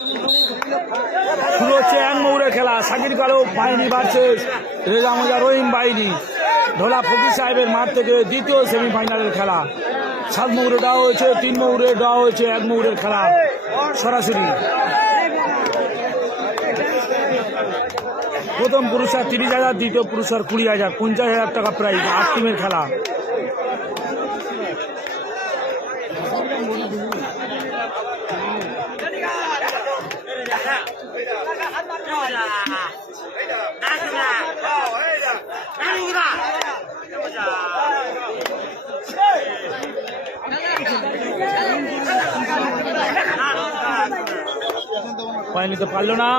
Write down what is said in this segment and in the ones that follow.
শুরু হচ্ছে এক মৌরে খেলা। সাকির কালো বাহিনী ভার্সেস রেজা মোজা রহিম বাহিনী। ঢোলা ফকির সাহেবের মাঠ থেকে দ্বিতীয় সেমিফাইনালের খেলা। 7 মৌরে দেওয়া হয়েছে, 3 মৌরে দেওয়া হয়েছে, 1 মৌরের খেলা সরাসরি। প্রথম পুরস্কার 30,000, দ্বিতীয় পুরস্কার 20,000, 50,000 টাকা প্রাইজ। 8 টিমের খেলা। পয়েন্ট নিতে পারল না।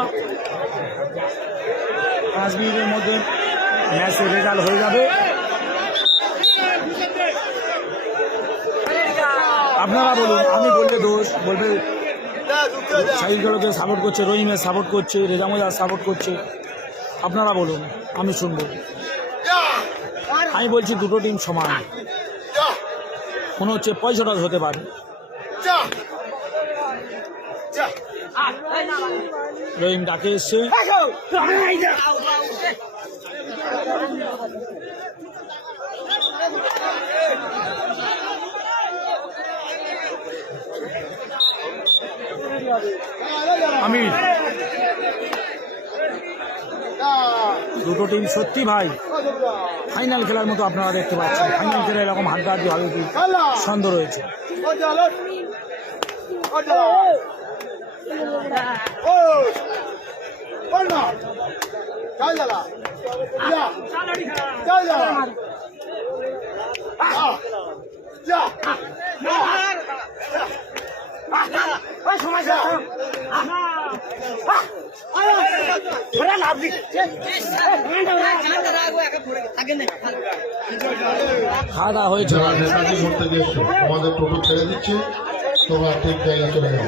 5 মিনিটের মধ্যে ম্যাচের রেজাল্ট হয়ে যাবে। আপনারা বলুন, আমি বললে দোষ বলবে সাইকেলকে সাপোর্ট করছে, রহিমের সাপোর্ট করছে, রেজা মোজার সাপোর্ট করছে। আপনারা বলুন, আমি শুনবো। আমি বলছি দুটো টিম সমান। মনে হচ্ছে 65 হতে পারে। রহিম ডাকে এসছে। আমি দুটো টিম সত্যি ভাই ফাইনাল খেলার মতো আপনারা দেখতে পাচ্ছেন। ফাইনাল খেলা এরকম হাড্ডাহাড্ডি হবে কি সন্দেহ রয়েছে। খাওয়া দাওয়া হয়েছে, আমাদের টোটো ছেড়ে দিচ্ছে, তোমরা ঠিক জায়গায় চলে যাও।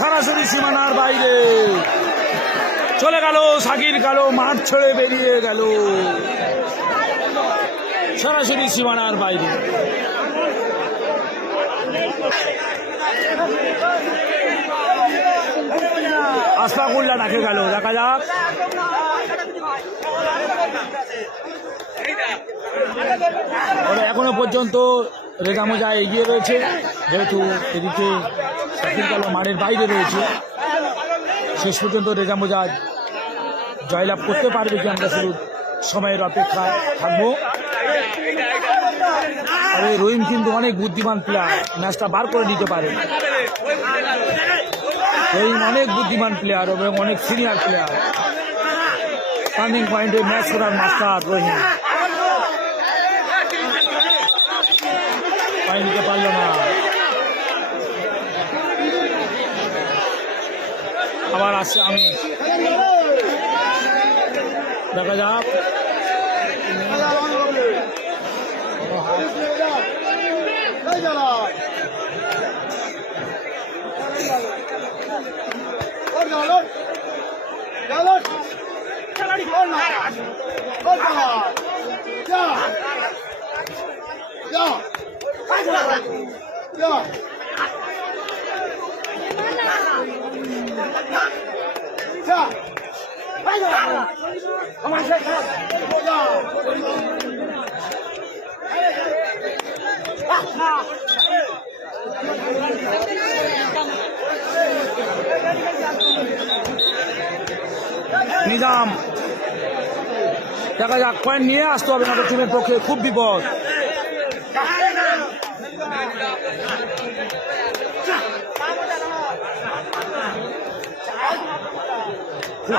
সরাসরি সীমানার বাইরে চলে গেল সাকির কালো, মাঠ ছেড়ে বেরিয়ে গেল সরাসরি সীমানার বাইরে। আশফাকুল্লাহ ডাকে গেল, দেখা যাক। এখনো পর্যন্ত রেজা মোজা এগিয়ে রয়েছে, যেহেতু এদিকে সাকির কালো মাঠের বাইরে রয়েছে। শেষ পর্যন্ত রেজা মোজা জয়লাভ করতে পারবে কি আমরা শুধু সময়ের অপেক্ষায় থাকবো। আর এই রহিম কিন্তু অনেক বুদ্ধিমান প্লেয়ার, ম্যাচটা বার করে নিতে পারে। রহিম অনেক বুদ্ধিমান প্লেয়ার এবং অনেক সিনিয়র প্লেয়ার। টার্নিং পয়েন্টে ম্যাচ করার মাস্টার রহিম। পয়েন্ট নিতে পারল না। আবার আসছে আমি, দেখা যাক। নিজাম, দেখা যাক, পয়েন্ট নিয়ে আসতে হবে না তো টিমের পক্ষে খুব বিপদ।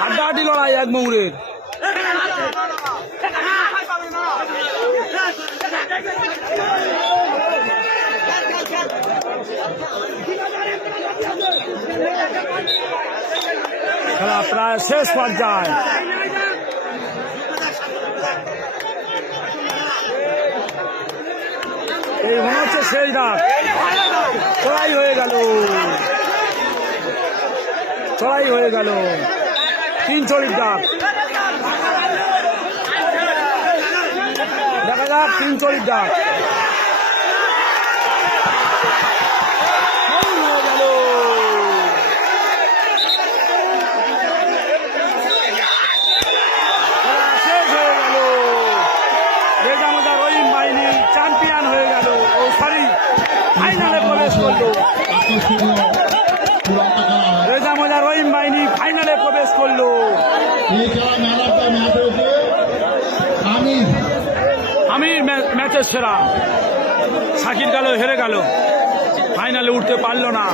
হাড্ডাহাড্ডি লড়াই 1 মৌরের। খেলা প্রায় শেষ পর্যায়ে। এই মনে হচ্ছে শেষ ডাক। গেল, চড়াই হয়ে গেল। 3 চড়ির ডাক, দেখা যাক 3 চড়ির ডাক। শেষ হয়ে গেল, রেজামোজা রহিম বাহিনী চ্যাম্পিয়ন হয়ে গেল। ও সরি, ফাইনালে প্রবেশ করলো। রেজামোজা রহিম বাহিনী ফাইনালে প্রবেশ করলো। আমির ম্যাচের সেরা। শাকির গেল, হেরে গেল, ফাইনালে উঠতে পারলো না।